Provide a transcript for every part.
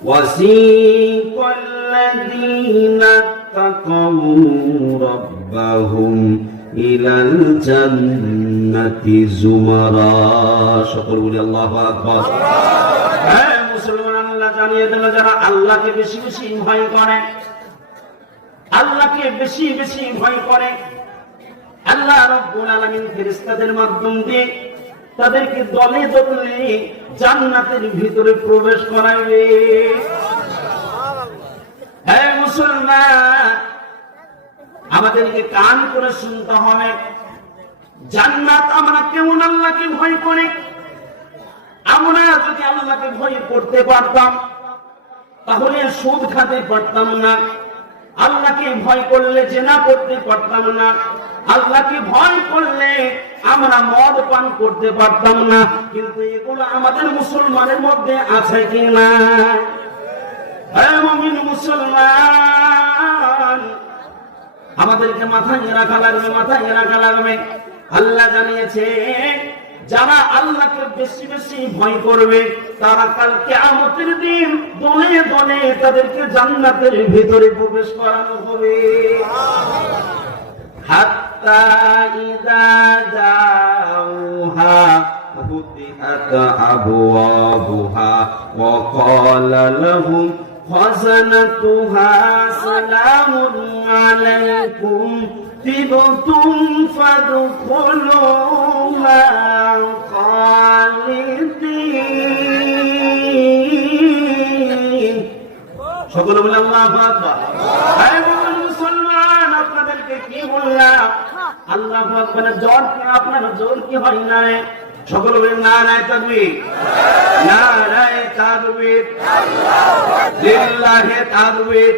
وسيق الذين اتقوا ربهم إلى الجنة زمرا সকল বলি আল্লাহু আকবার। হ্যাঁ মুসলমান, আল্লাহ জানিয়ে দিল যারা আল্লাহকে বেশি বেশি ভয় করে, আল্লাহকে বেশি বেশি ভয় করে, আল্লাহ রাব্বুল আলামিন ফেরেশতাদের মাধ্যম দিয়ে তাদেরকে দলে দলে জান্নাতের ভিতরে প্রবেশ করাবে। হে মুসলমান, আমাদেরকে কান করে শুনতে হবে, জান্নাত আমরা কেমন আল্লাহকে ভয় করে। আমরা যদি আল্লাহকে ভয় করতে পারতাম তাহলে সুদ খেতে পারতাম না, আল্লাহকে ভয় করলে জেনা করতে পারতাম না, আল্লাহকে ভয় করলে আমরা মদ পান করতে পারতাম না। কিন্তু এগুলো আমাদের মুসলমানের মধ্যে আছে কি না? হে মুমিন মুসলমান, আমাদেরকে মাথায় রাখা লাগবে, মাথায় রাখা লাগবে। আল্লাহ জানিয়েছে যারা আল্লাহকে বেশি বেশি ভয় করবে তারা কাল কিয়ামতের দিন দলে দলে তাদেরকে জান্নাতের ভিতরে প্রবেশ করানো হবে। হাত্তা ইযা জাউহা ফুতিহাত আবওয়াবুহা ওয়া ক্বালা লাহুম খাযানাতুহা সালামুন আলাইকুম তিবতুম ফাদখুলুহা খালিদিন। সকলে বলে আল্লাহু আকবার। কি বললাম? আল্লাহু আকবার। জোর কি আপনার জোর কি হয় না? সকল বলেন নারায়ে তাকবীর, নারায়ে তাকবীর, লিল্লাহি তাকবীর।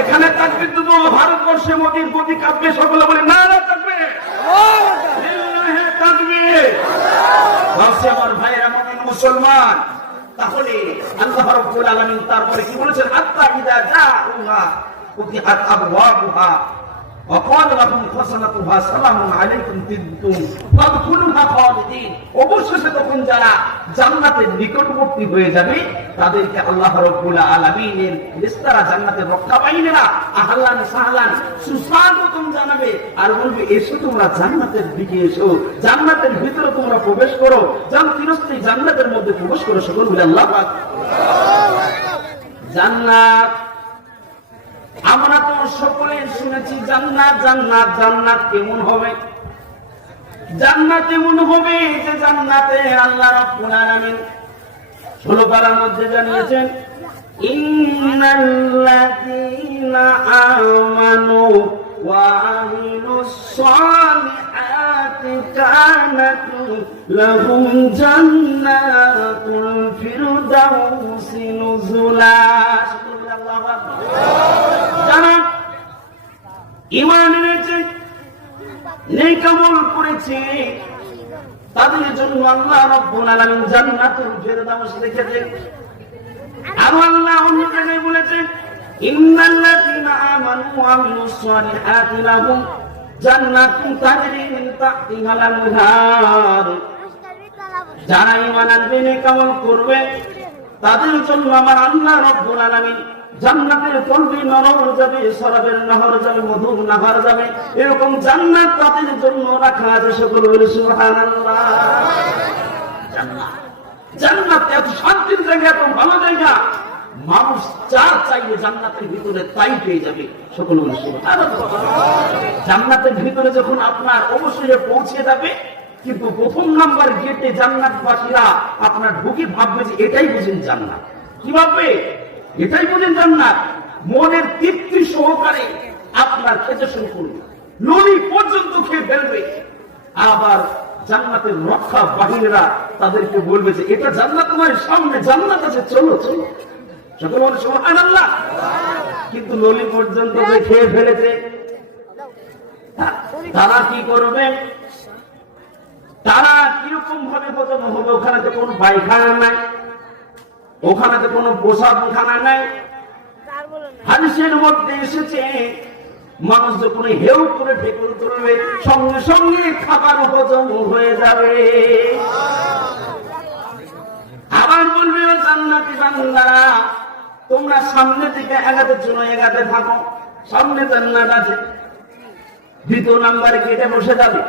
এখানে তাকবীর দেবো, ভারতবর্ষে মোদির প্রতি কাঁপবে। সকলে বলেন নারায়ে তাকবীর, লিল্লাহি তাকবীর। আমার ভাইরা মুমিন মুসলমান, তাহলে আল্লাহ রাব্বুল আলামিন তারপরে কি বলেছেন? হাত্তা ইযা জাউহা ফুতিহাত আবওয়াবুহা وقال لهم خزنتها سلام عليكم طبتم فادخلوها خالدين। অবশেষে তখন যারা জান্নাতের নিকটবর্তী হয়ে যাবে তাদেরকে আল্লাহ রাব্বুল আলামিনের ফেরেশতারা জান্নাতের রক্ষা বাহিনীরা আহলান সাহলান সুস্বাগতম জানাবে আর বলবে এসো তোমরা জান্নাতের দিকে এসো, জান্নাতের ভিতরে তোমরা প্রবেশ করো, চিরস্থায়ী জান্নাতের মধ্যে প্রবেশ করো। সকল বলে আল্লাহু আকবার। জান্নাত আমরা তো সকলে শুনেছি জান্নাত, জান্নাত, জান্নাত কেমন হবে? জান্নাত এমন হবে যে জান্নাতে আল্লাহ রাব্বুল আলামিন 16 পারার মধ্যে জানিয়েছেন ইন্নাল্লাযীনা আমানু ওয়া আমিলুস সালিহাতি কানাত লাহুম জান্নাতুল ফিরদাউসি নুজুলা। যারা ঈমান এনেছে, নেক আমল করেছে, তাদের জন্য আল্লাহ রাব্বুল আলামিন জান্নাতুল ফিরদাউস রেখেছেন। আর আল্লাহ অন্য জায়গায় বলেছেন ইন্নাল্লাযীনা আমানু ওয়া আমিলুস সালিহাতি লাহুম জান্নাতুন তাজরি মিন তাহতিহাল আনহার। যারা ঈমান আনবে, নেক আমল করবে, তাদের জন্য আমার আল্লাহ রাব্বুল আলামিন জান্নাতের তলবি নহর যাবে, শরাবের নহর যাবে, মধুর নাহার যাবে, এরকম জান্নাত তাদের জন্য রাখা আছে। সকল বলে সুবহানাল্লাহ। জান্নাত, জান্নাত এত শান্তির জায়গা, এত ভালো জায়গা, মানুষ যা চাইবে জান্নাতের ভিতরে তাই পেয়ে যাবে। সকল বলে সুবহানাল্লাহ। জান্নাতের ভিতরে যখন আপনার অবশ্যই পৌঁছে যাবে, কিন্তু প্রথম নাম্বার গেটে জান্নাতবাসীরা আপনার ঢুকে ভাববে যে এটাই বুঝেন জান্নাত। কি ভাববে? এটাই বুঝেন জান্নাত। মনের তৃপ্তি সহকারে আপনার খেতে শুরু করবে, নদী পর্যন্ত খেয়ে ফেলবে। আবার জান্নাতের রক্ষা বাহিনীরা তাদেরকে বলবে যে এটা জান্নাত নয়, সামনে জান্নাত আছে, চলো চলো। সকল বলে সুবহানাল্লাহ। কিন্তু নদী পর্যন্ত খেয়ে ফেলেছে, তারা কি করবে? তারা কিরকম ভাবে হজম হবে? ওখানে তো কোনো পায়খানা নাই, ওখানে তো কোনো প্রসাবখানা নাই। হাদিসের মধ্যে এসেছে মানুষ যখন হেউ করে ঢেকুর তুলবে সঙ্গে সঙ্গে খাবার হজম হয়ে যাবে। আবার বলবে ও জান্নাতি বান্দারা তোমরা সামনের দিকে এগাতে চলো, এগাতে থাকো, সামনে জান্নাত আছে, দ্বিতীয় নাম্বার গেটে বসে যাবে।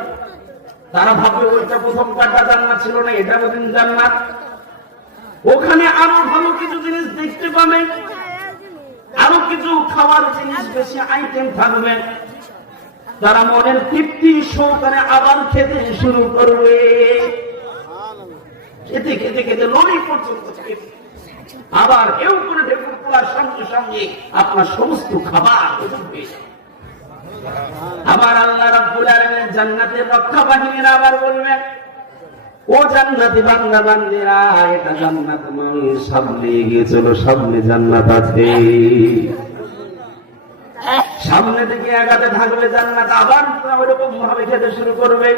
তারা ভাববে ওইটা প্রথম কাটা জান্নাত ছিল না, এটা প্রথম জান্নাত। ওখানে আরো ভালো কিছু জিনিস দেখতে পাবে, আরো কিছু খাওয়ার জিনিস, বেশি আইটেম থাকবে। তারা মনের তৃপ্তি সহকারে আবার খেতে শুরু করবে, খেতে খেতে খেতে লড়ি পর্যন্ত খেতে। আবার কেউ করে ঢেকুর পোড়ার সঙ্গে সঙ্গে আপনার সমস্ত খাবার হয়ে যাবে। আবার আল্লাহ রাব্বুল আলামিন জান্নাতের রক্ষা বাহিনীরা আবার বলবেন, ও জান্নাতি বান্দা বান্দিরা, এটা জান্নাত নয়, সামনে এগিয়ে চলো, সামনে জান্নাত আছে। সামনে থেকে এগাতে থাকবে জান্নাত, আবার ওরকম ভাবে খেতে শুরু করবে।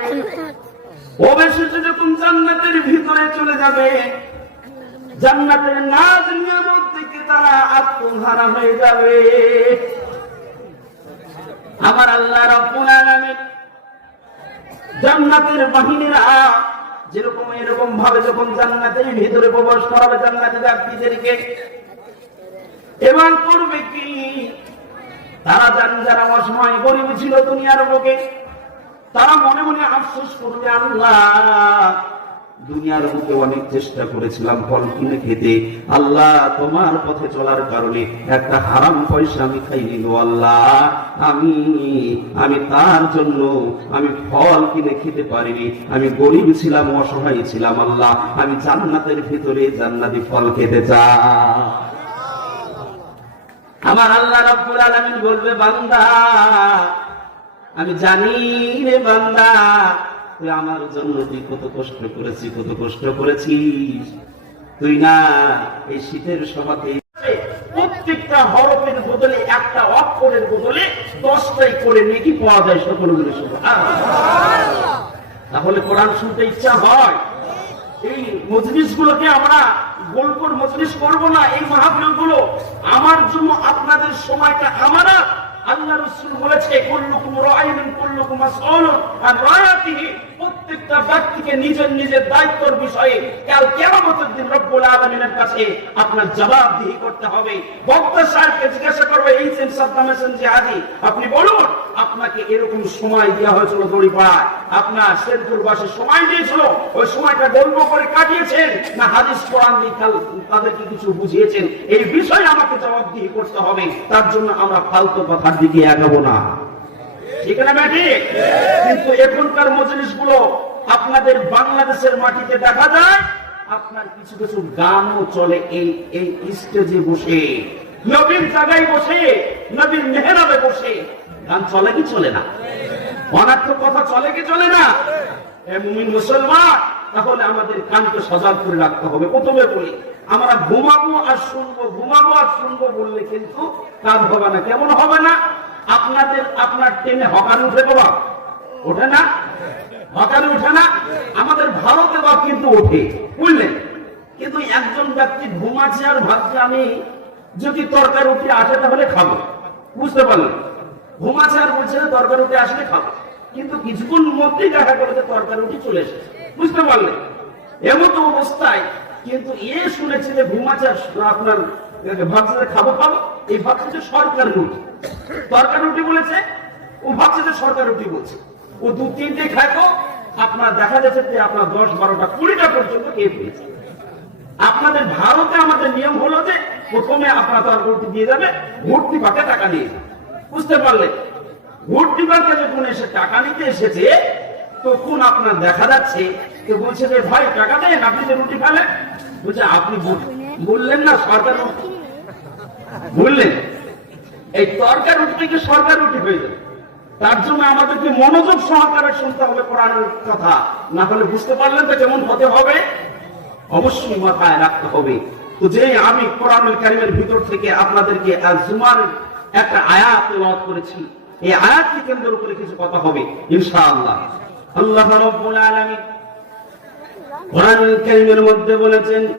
অবশেষে যখন জান্নাতের ভিতরে চলে যাবে, জান্নাতের নাজ নিয়ামত থেকে তারা আত্মহারা হয়ে যাবে। আমার আল্লাহ রাব্বুল আলামিন জান্নাতের বাহিনীরা যেরকম এরকম ভাবে যখন জান্নাতের ভিতরে প্রবেশ করাবে জান্নাতের যাত্রীদেরকে, এবং করবে কি, তারা যারা অসময় গরিব ছিল দুনিয়ার বুকে, তারা মনে মনে আফসোস করবে, আল্লাহ দুনিয়ার বুকে অনেক চেষ্টা করেছিলাম ফল কিনে খেতে, আল্লাহ তোমার পথে চলার কারণে একটা হারাম পয়সা আমি খাই নিল, আল্লাহ আমি তার জন্য আমি ফল কিনে খেতে পারিনি, আমি গরিব ছিলাম, অসহায় ছিলাম, আল্লাহ আমি জান্নাতের ভিতরে জান্নাতি ফল খেতে চাই। আমার আল্লাহ রাব্বুল আলামিন বলবে, বান্দা আমি জানি রে বান্দা, তুই আমার জন্য তুই কত কষ্ট করেছিস, কত কষ্ট করেছিস। তুই না এই শীতের সভাতে প্রত্যেকটা হরফের বদলে, একটা অক্ষরের বদলে 10টাই করে নেকি পাওয়া যায় সকলগুলো। তাহলে কোরআন শুনতে ইচ্ছা হয়। এই মজলিস গুলোকে আমরা গোলকোর মজলিস করবো না, এই মাহফিল গুলো আমার জন্য, আপনাদের সময়টা আমারা। আল্লাহ রাসূল বলেছে, কুল্লুকুম রাঈন কুল্লুকুম মাসউলুন আন রায়াতিহি, প্রত্যেকটা ব্যক্তিকে নিজের নিজের দায়িত্বের বিষয়ে কাল কিয়ামতের দিন রব্বুল আলামিনের কাছে আপনার জবাবদিহি করতে হবে। বক্তা সাহেবকে জিজ্ঞাসা করবে, এই সেন সাদ্দাম হোসেন জিহাদি, আপনি বলুন আপনাকে এরকম সময় দেওয়া হয়েছিল দড়িপাড়ায়, আপনার শেরপুর বাসে সময় দিয়েছিল, ওই সময়টা গল্প করে কাটিয়েছেন না হাদিস কোরআন দিয়ে তাদেরকে কিছু বুঝিয়েছেন? এই বিষয়ে আমাকে জবাবদিহি করতে হবে। তার জন্য আমরা ফালতু কথার দিকে আগাবো না, ঠিক না ব্যাটি? কিন্তু এখনকার মজলিস গুলো আপনাদের বাংলাদেশের মাটিতে দেখা যায়, আপনার কিছু কিছু গানও চলে এই স্টেজে বসে, নবীর জায়গায় বসে, নবীর মেহরাবে বসে গান চলে কি চলে না? অনার্থক কথা চলে কি চলে না? মুমিন মুসলমান, তাহলে আমাদের কানকে সজাগ করে রাখতে হবে। প্রথমে বলি, আমরা ঘুমাবো আর শুনবো, ঘুমাবো আর শুনবো বললে কিন্তু কাজ হবে না। কেমন হবে না? আপনার ট্রেনে হকারি উঠে বাবা, ওঠে না? হকারি উঠে না? আমাদের ভারতে বা কিন্তু ওঠে, বুঝলেন? কিন্তু একজন ব্যক্তি ঘুমাচ্ছে আর ভাবছে আমি যদি তরকারি উঠে আসে তাহলে খাবো, বুঝতে পারলেন? ঘুমাচ্ছে আর বলছে তরকারি উঠে আসলে খাবো, কিন্তু কিছুক্ষণ মধ্যেই দেখা করে যে তরকারি উঠে চলে এসেছে, বুঝতে পারলেন? এমন অবস্থায় কিন্তু শুনেছে যে ঘুমাচ্ছে আপনার ভাবছে খাবো খাবো, এই ভাবছে যে সরকার রুটি, তরকারি রুটি বলেছে, ও ভাবছে যে সরকার রুটি বলছে, ও 2-3টে খাইতো, আপনার দেখা যাচ্ছে যে আপনার 10-12টা 20টা পর্যন্ত খেয়ে ফেলেছে। আপনাদের ভারতে আমাদের নিয়ম হলো যে প্রথমে আপনার তরকারি রুটি দিয়ে যাবে, ভর্তি পাকে টাকা নিয়ে যাবে, বুঝতে পারলেন? ভর্তি পাকে যখন এসে টাকা নিতে এসেছে, তখন আপনার দেখা যাচ্ছে তো বলছে যে ভাই টাকা দেন, আপনি যে রুটি ফেলেন, বলছে আপনি বললেন না সরকার রুটি, বললেন এই তরকারি রুটি থেকে সরকার রুটি হয়ে যাবে। তার জন্য আমাদেরকে মনোযোগ সহকারে শুনতে হবে কোরআনের কথা, না হলে বুঝতে পারলেন তো কেমন হতে হবে? অবশ্যই মাথায় রাখতে হবে। তো যে আমি কোরআনুল কারীমের ভিতর থেকে আপনাদেরকে আজ-জুমার একটা আয়াত তেলাওয়াত করেছি, এই আয়াতকে কেন্দ্র করে কিছু কথা হবে ইনশাআল্লাহ। আল্লাহ রাব্বুল আলামিন কোরআনুল কারীমের মধ্যে বলেছেন,